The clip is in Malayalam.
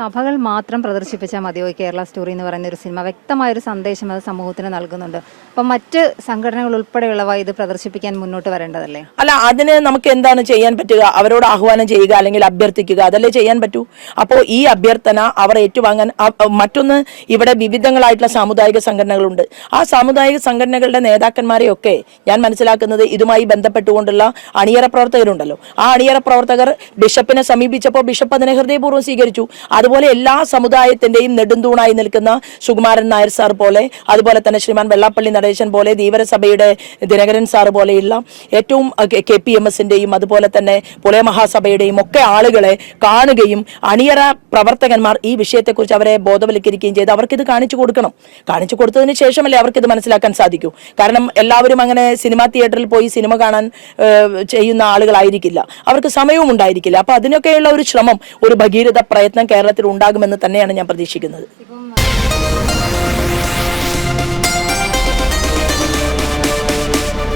സഭകൾ മാത്രം പ്രദർശിപ്പിച്ചാൽ മതിയോ കേരള സ്റ്റോറി എന്ന് പറയുന്ന ഒരു സിനിമ? വ്യക്തമായ ഒരു സന്ദേശം അത് സമൂഹത്തിന് നൽകുന്നുണ്ട്. അപ്പം മറ്റ് സംഘടനകൾ ഉൾപ്പെടെയുള്ളവ ഇത് പ്രദർശിപ്പിക്കാൻ മുന്നോട്ട് വരേണ്ടതല്ലേ? അല്ല അതിന് നമുക്ക് എന്താണ് ചെയ്യാൻ പറ്റുക? അവരോട് ആഹ്വാനം ചെയ്യുക അല്ലെങ്കിൽ അഭ്യർത്ഥിക്കുക അതല്ലേ ചെയ്യാൻ പറ്റൂ? അപ്പോൾ ഈ അഭ്യർത്ഥന അവർ ഏറ്റുവാങ്ങാൻ മറ്റൊന്ന് ഇവിടെ വിവിധങ്ങളായിട്ടുള്ള സാമുദായിക സംഘടനകളുണ്ട്. ആ സാമുദായിക സംഘടനകളുടെ നേതാക്കന്മാരെയൊക്കെ ഞാൻ മനസ്സിലാക്കുന്നത് ഇതുമായി ബന്ധപ്പെട്ടുകൊണ്ടുള്ള അണിയറ പ്രവർത്തകരുണ്ടല്ലോ. ആ അണിയറ പ്രവർത്തകർ ബിഷപ്പിനെ സമീപിച്ചപ്പോൾ ബിഷപ്പ് അതിനെ ഹൃദയപൂർവം സ്വീകരിച്ചു. അതുപോലെ എല്ലാ സമുദായത്തിന്റെയും നെടുന്തൂണായി നിൽക്കുന്ന സുകുമാരൻ നായർ സാർ പോലെ അതുപോലെ തന്നെ ശ്രീമാൻ വെള്ളാപ്പള്ളി നടേശൻ പോലെ ധീവരസഭയുടെ ദിനകരൻ സാർ പോലെയുള്ള ഏറ്റവും കെ പി എം എസിന്റെയും അതുപോലെ തന്നെ പുലയ മഹാസഭയുടെയും ഒക്കെ ആളുകളെ കാണുകയും അണിയറ പ്രവർത്തകന്മാർ ഈ വിഷയത്തെക്കുറിച്ച് അവരെ ബോധവൽക്കരിക്കുകയും ചെയ്ത് അവർക്ക് ഇത് കാണിച്ചു കൊടുക്കണം. കാണിച്ചു കൊടുത്തതിന് ശേഷമല്ലേ അവർക്ക് ഇത് മനസ്സിലാക്കാൻ സാധിക്കൂ. കാരണം എല്ലാവരും അങ്ങനെ സിനിമാ തിയേറ്ററിൽ പോയി സിനിമ കാണാൻ ചെയ്യുന്ന ആളുകളായിരിക്കില്ല. അവർക്ക് സമയവും ഉണ്ടായിരിക്കില്ല. അപ്പൊ അതിനൊക്കെയുള്ള ഒരു ശ്രമം ഒരു ഭഗീരഥ പ്രയത്നം കേരളത്തിൽ ഉണ്ടാകുമെന്ന് തന്നെയാണ് ഞാൻ പ്രതീക്ഷിക്കുന്നത്.